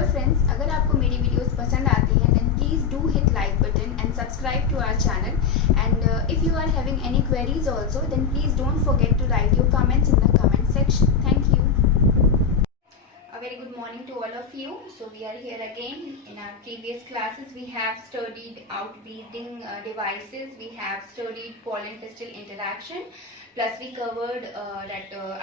Hello friends, अगर आपको मेरी वीडियोस पसंद आती हैं then please do hit like button and subscribe to our channel and if you are having any queries also then please don't forget to write your comments in the comment section. Thank you. A very good morning to all of you. So we are here again. In our previous classes we have studied outbreeding devices, we have studied pollen pistil interaction, plus we covered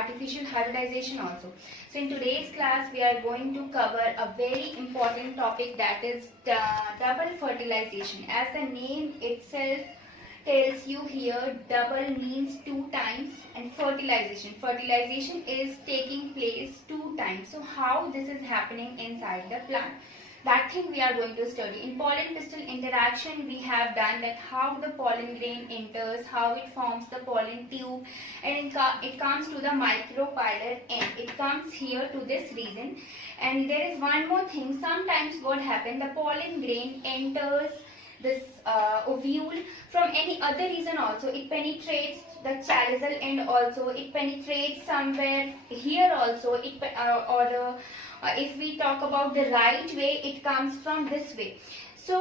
artificial hybridization also. So in today's class we are going to cover a very important topic, that is double fertilization. As the name itself tells you here, double means 2 times, and fertilization is taking place 2 times. So how this is happening inside the plant, that thing we are going to study. In pollen pistil interaction we have done that how the pollen grain enters, how it forms the pollen tube, and it comes to the micropylar end. It comes here to this region, and there is one more thing. Sometimes what happens, the pollen grain enters this ovule from any other reason also. It penetrates the chaliceal end also, it penetrates somewhere here also, if we talk about the right way, it comes from this way. So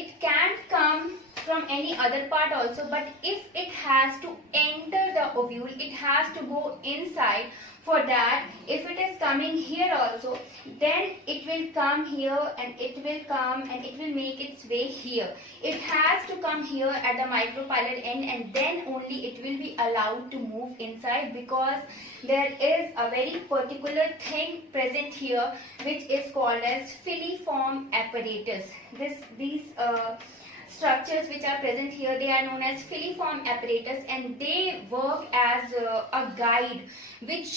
it can't come from any other part also, but if it has to enter the ovule, it has to go inside. For that, if it is coming here also, then it will come here, and it will come and it will make its way here. It has to come here at the micropylar end, and then only it will be allowed to move inside, because there is a very particular thing present here which is called as filiform apparatus. These structures which are present here, they are known as filiform apparatus, and they work as a guide which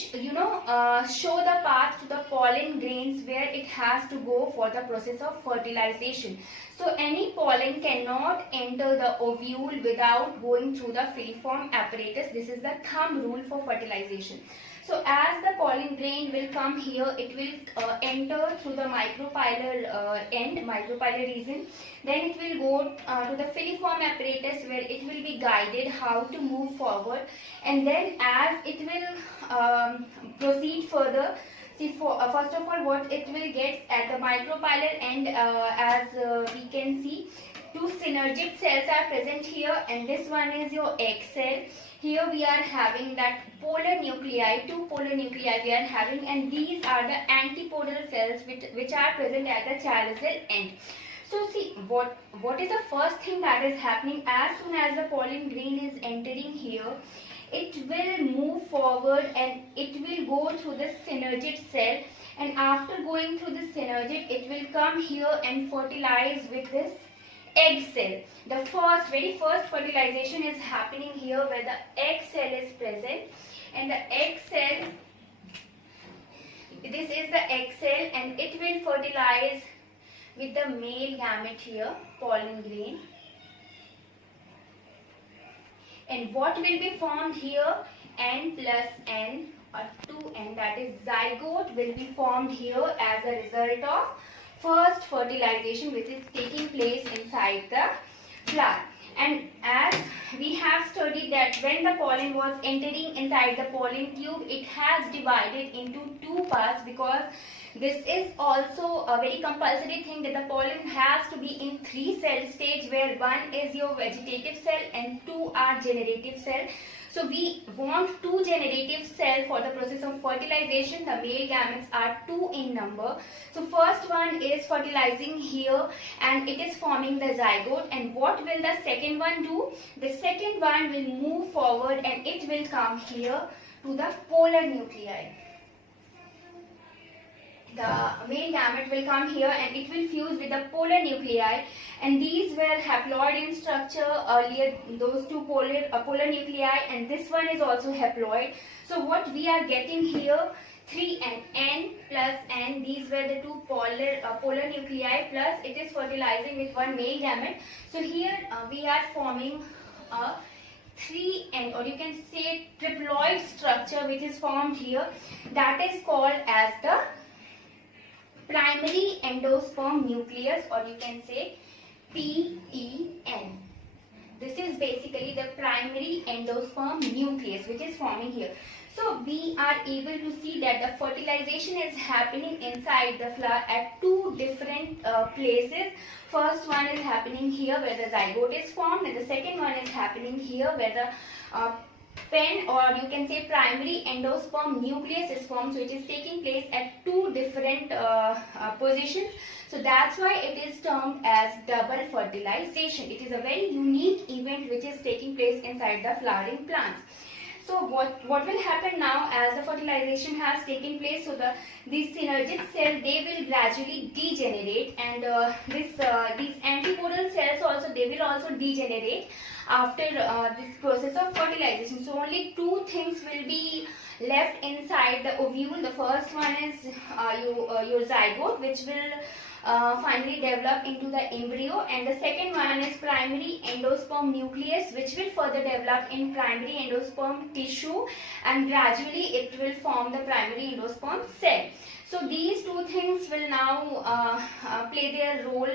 show the path to the pollen grains where it has to go for the process of fertilization. So any pollen cannot enter the ovule without going through the filiform apparatus. This is the thumb rule for fertilization. So as the pollen grain will come here, it will enter through the micropylar end, micropylar region. Then it will go to the filiform apparatus where it will be guided how to move forward. And then as it will proceed further, see, first of all what it will get at the micropylar end, as we can see, 2 synergic cells are present here, and this one is your egg cell. Here we are having that polar nuclei, 2 polar nuclei we are having, and these are the antipodal cells which are present at the chaliceal end. So see, what is the first thing that is happening? As soon as the pollen grain is entering here, it will move forward and it will go through the synergid cell, and after going through the synergid, it will come here and fertilize with this egg cell. The very first fertilization is happening here where the egg cell is present, and the egg cell, this is the egg cell, and it will fertilize with the male gamete here, pollen grain. And what will be formed here? N plus N or 2N, that is zygote, will be formed here as a result of first fertilization which is taking place inside the flower. And as we have studied that when the pollen was entering inside the pollen tube, it has divided into 2 parts, because this is also a very compulsory thing that the pollen has to be in 3 cell stage, where 1 is your vegetative cell and 2 are generative cell. So we want 2 generative cells for the process of fertilization. The male gametes are 2 in number. So first one is fertilizing here, and it is forming the zygote. And what will the second one do? The second one will move forward and it will come here to the polar nuclei. The male gamete will come here and it will fuse with the polar nuclei, and these were haploid in structure earlier, those 2 polar nuclei, and this one is also haploid. So what we are getting here, 3N, N plus N, these were the 2 polar nuclei, plus it is fertilizing with 1 male gamete. So here we are forming a 3N, or you can say triploid structure which is formed here, that is called as the primary endosperm nucleus, or you can say PEN. This is basically the primary endosperm nucleus, which is forming here. So we are able to see that the fertilization is happening inside the flower at two different places. First one is happening here where the zygote is formed, and the second one is happening here where the pen, or you can say primary endosperm nucleus is formed. So it is taking place at two different positions. So that's why it is termed as double fertilization. It is a very unique event which is taking place inside the flowering plants. So what will happen now as the fertilization has taken place? So these synergid cells, they will gradually degenerate, and these antipodal cells also, they will also degenerate after this process of fertilization. So only two things will be left inside the ovule. The first one is your zygote, which will finally develop into the embryo, and the second one is primary endosperm nucleus, which will further develop in primary endosperm tissue, and gradually it will form the primary endosperm cell. So these two things will now play their role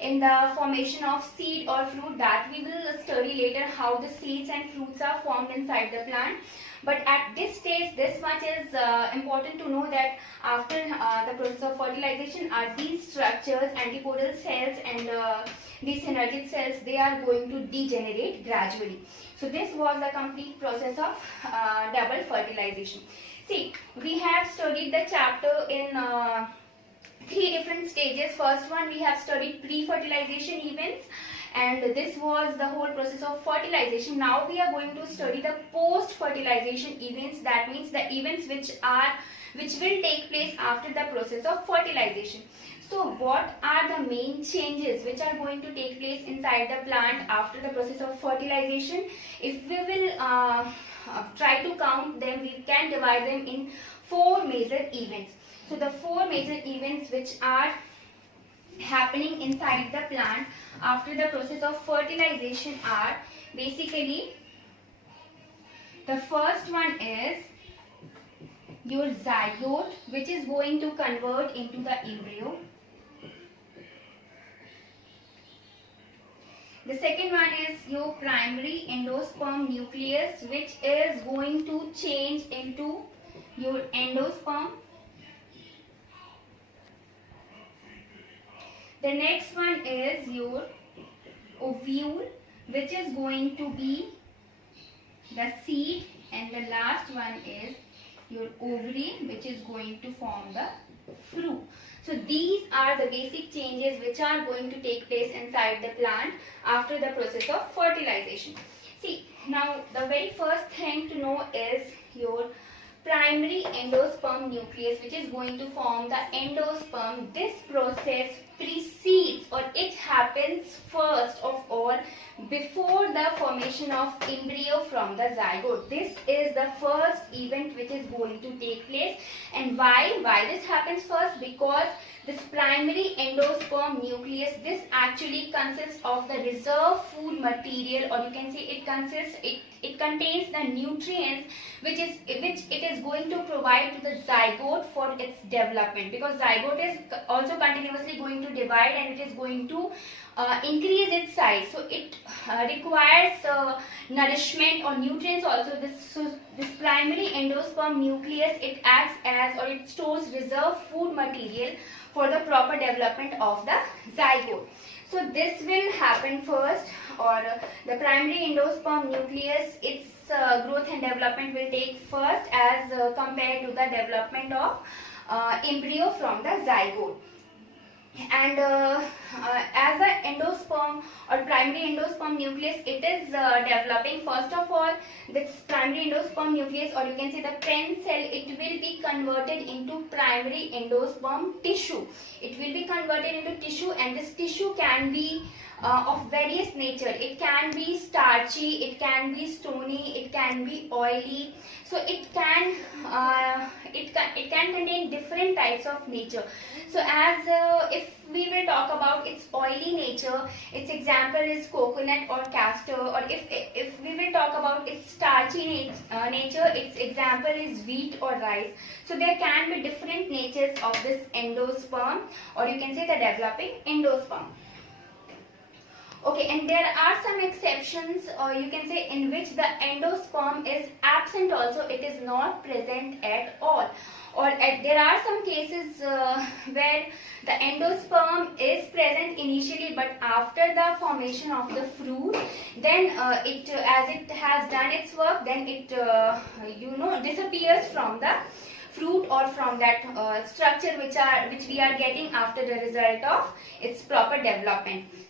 in the formation of seed or fruit, that we will study later how the seeds and fruits are formed inside the plant. But at this stage, this much is important to know, that after the process of fertilization, are these structures, antipodal cells and these synergid cells, they are going to degenerate gradually. So this was the complete process of double fertilization. See, we have studied the chapter in three different stages. First one, we have studied pre-fertilization events, and this was the whole process of fertilization. Now we are going to study the post-fertilization events. That means the events which will take place after the process of fertilization. So what are the main changes which are going to take place inside the plant after the process of fertilization? If we will try to count them, we can divide them in four major events. So the four major events which are happening inside the plant after the process of fertilization are basically, the first one is your zygote, which is going to convert into the embryo. The second one is your primary endosperm nucleus, which is going to change into your endosperm. The next one is your ovule, which is going to be the seed, and the last one is your ovary, which is going to form the fruit. So these are the basic changes which are going to take place inside the plant after the process of fertilization. See, now the very first thing to know is your primary endosperm nucleus, which is going to form the endosperm. This process precedes, or it happens first of all before the formation of embryo from the zygote. This is the first event which is going to take place. And why this happens first? Because this primary endosperm nucleus, this actually consists of the reserve food material, or you can say it contains the nutrients which it is going to provide to the zygote for its development, because zygote is also continuously going to divide and it is going to increase its size. So it requires nourishment or nutrients also. This primary endosperm nucleus, it acts as, or it stores reserve food material for the proper development of the zygote. So this will happen first, or the primary endosperm nucleus, its growth and development will take first as compared to the development of embryo from the zygote. And as the endosperm or primary endosperm nucleus, it is developing, first of all, this primary endosperm nucleus, or you can say the pen cell, it will be converted into primary endosperm tissue. It will be converted into tissue, and this tissue can be of various nature. It can be starchy, it can be stony, it can be oily. So it can contain different types of nature. So as if we will talk about its oily nature, its example is coconut or castor, or if we will talk about its starchy nature, its example is wheat or rice. So there can be different natures of this endosperm, or you can say the developing endosperm. Okay, and there are some exceptions, or you can say, in which the endosperm is absent also, it is not present at all. Or there are some cases where the endosperm is present initially, but after the formation of the fruit, then as it has done its work, then it disappears from the fruit or from that structure which we are getting after the result of its proper development.